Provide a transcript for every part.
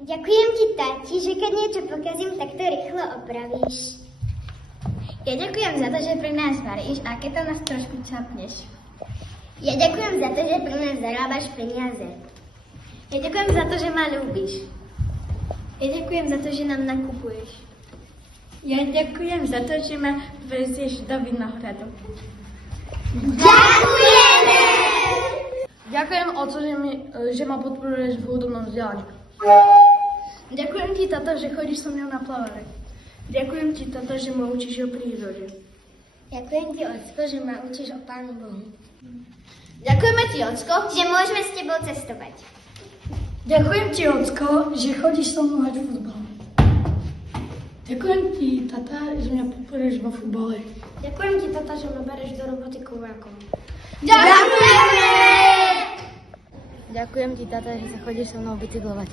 Ďakujem ti, tati, že keď niečo pokazím, tak to rýchlo opravíš. Ja ďakujem za to, že pri nás varíš a keď to nás trošku čapneš. Ja ďakujem za to, že pri nás zarábaš peniaze. Ja ďakujem za to, že ma ľúbiš. Ja ďakujem za to, že nám nakupuješ. Ja ďakujem za to, že ma vezieš do Vinohradu. Ďakujeme! Ďakujem, oco, že ma podporuješ v hudobnom vzdelaní. Ďakujem ti, tato, že chodíš so mnou na plávanie. Ďakujem ti, tato, že ma učíš o prírode. Ďakujem ti, ocko, že ma učíš o Pánu Bohu. Ďakujeme ti, ocko, že môžeme s tebou cestovať. Ďakujem ti, ocko, že chodíš so mnou hrať futbal. Ďakujem ti, tata, že mňa podporuješ vo futbale. Ďakujem ti, tata, že ma bereš do roboty kovákom. Ďakujeme! Ďakujem ti, tata, že sa chodíš so mnou bicyklovať.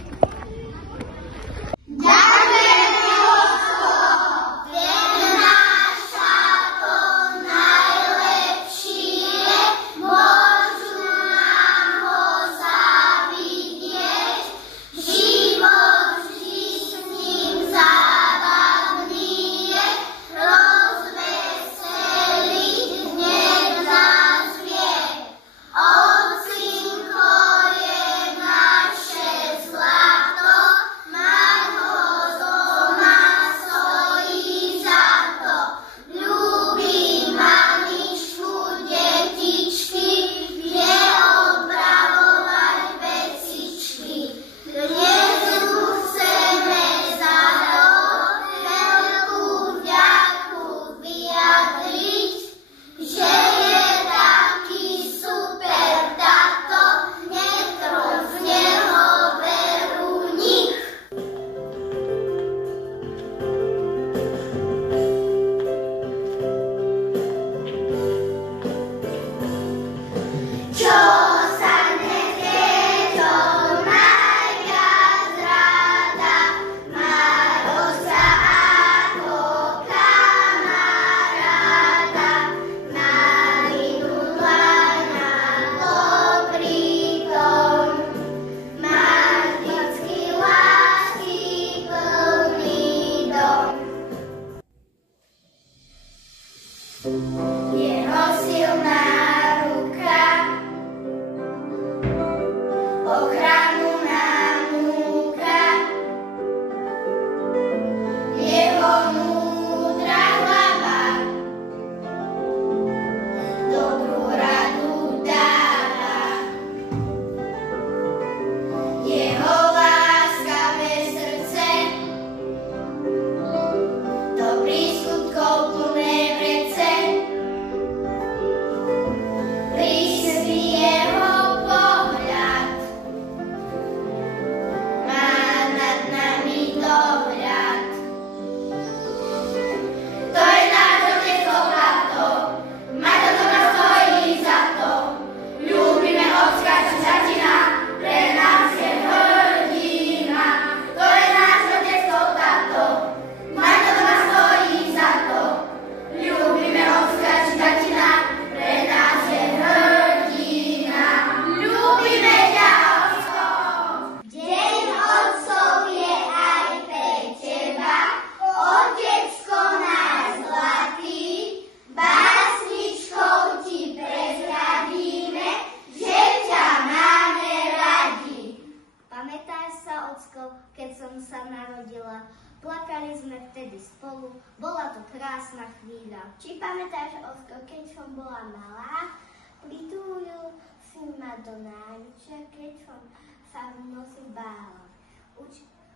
Plakali sme vtedy spolu, bola to krásna chvíľa. Či pamätáš, Osko, keď som bola malá, pritúlil si ma do náručia, keď som sa v noci bála.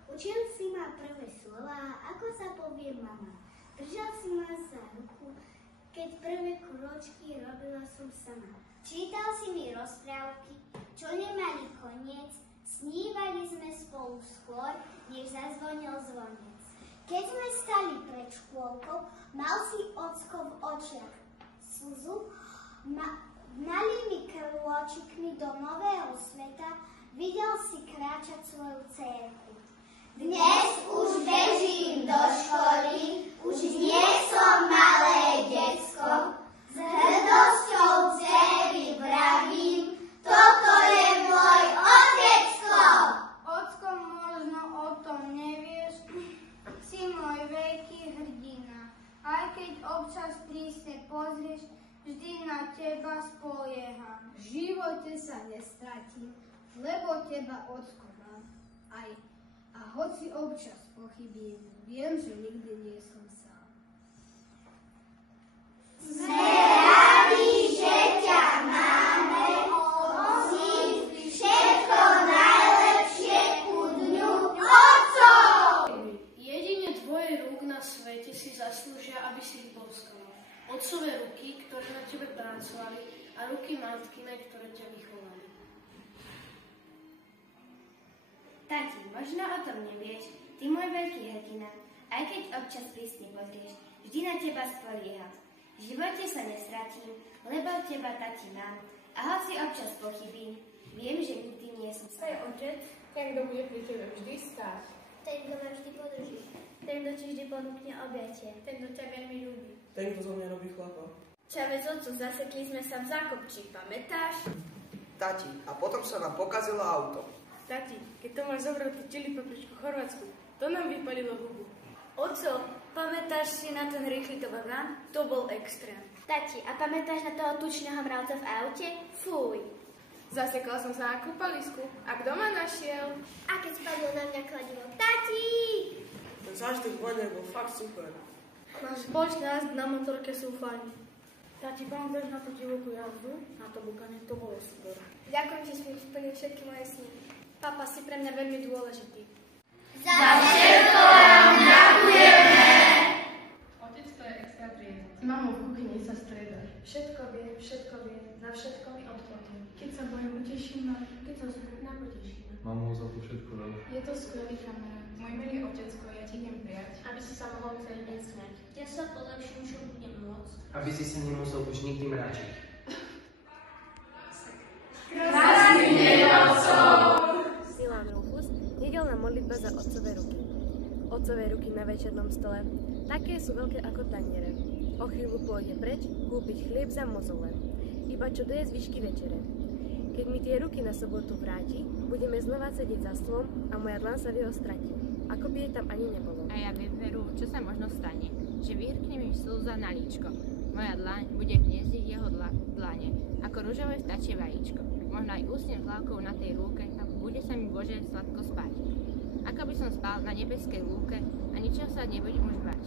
Učil si ma prvé slová, ako sa povie mama. Držal si ma za ruku, keď prvé kročky robila som sama. Čítal si mi rozprávky, čo nemali koniec, snívali sme spolu skôr, než zazvonil zvonec. Keď sme stali pred škôlkou, mal si ocko v očiach slzu, malými krôčikmi do nového sveta videl si kráčať svoju dcérku. Dnes už bežím do školy, už nie som malé decko, s hrdosťou dcery vravím, toto je môj otecko. Ocko možno teba spolieham, v živote sa nestratím, lebo teba ocko mám. A hoci občas pochybím, viem, že nikdy nie som sám. Sme radi, že ťa máme, hoci všetko najlepšie ku dňu otcov. Jedine tvoje rúk na svete si zaslúžia, aby si ich boskala. Otcové ruky, ktoré na tebe pracovali, a ruky matkine, ktoré ťa vychovali. Tati, možno o tom nevieš, ty môj veľký hrdina, aj keď občas prísne pozrieš, vždy na teba spolieham. V živote sa nestratím, lebo teba, tati, mám. A hoci občas pochybím, viem, že nikdy nie som To je sám. otec, ten, kto bude pri tebe vždy stáť. Ten, kto ma vždy podrží. Ten, kto ti vždy ponúkne objatie. Ten, kto ťa veľmi ľúbi. Ten, kto zo mňa robí chlapa. Čave z otcu, zasekli sme sa v zákopči, pamätáš? Tati, a potom sa nám pokazilo auto. Tati, keď Tomáš zobral tú tili papričku v Chorvátsku, to nám vypalilo hubu. Oco, pamätáš si na ten rýchly tobogán? To bol extrém. Tati, a pamätáš na toho tučného mravca v aute? Fuj. Zasekla som sa na kúpalisku. A kto ma našiel? A keď spadlo na mňa kladivo. Tati! Ten zážitok vojny bol fakt super. Náš spoločný jazd na motorke sú fajn. Tati, pamätáš na tú divokú jazdu? Na tobogane, to bolo super. Ďakujem ti, si splnil všetky moje sny. Papa, si pre mňa veľmi dôležitý. Za všetko vám ďakujeme! Otec to je extra príjemný. S mamou v kuchyni sa striedaš. Všetko viem, na všetko mi odpoviem. Keď sa bojím, uteším ma. Keď som smutná, poteším ma. Mamou za to všetko dal. Je to skvelý kamarát. Môj milý otecko, ja ti idem prijať, aby si sa mohol celý deň smiať. Ja sa polepším, čo budem môcť. Aby si sa nemusel už nikdy mračiť. Milán Rufus, nedeľná modlitba za otcové ruky. Otcové ruky na večernom stole, také sú veľké ako taniere. O chvíľu pôjde preč kúpiť chlieb za mozole, iba čo doje zvyšky večere. Keď mi tie ruky na sobotu vráti, budeme znova sedieť za stolom a moja dlan sa v jeho stratí. Ako by jej tam ani nebolo. A ja viem, Veru, čo sa možno stane, že vyhrkne mi slza na líčko. Moja dlaň bude hniezdiť jeho dlane, ako ružové vtačie vajíčko. Možno aj usnem hlavkou na tej lúke a bude sa mi Bože sladko spať. Ako by som spal na nebeskej lúke a ničoho sa nebudem už bať.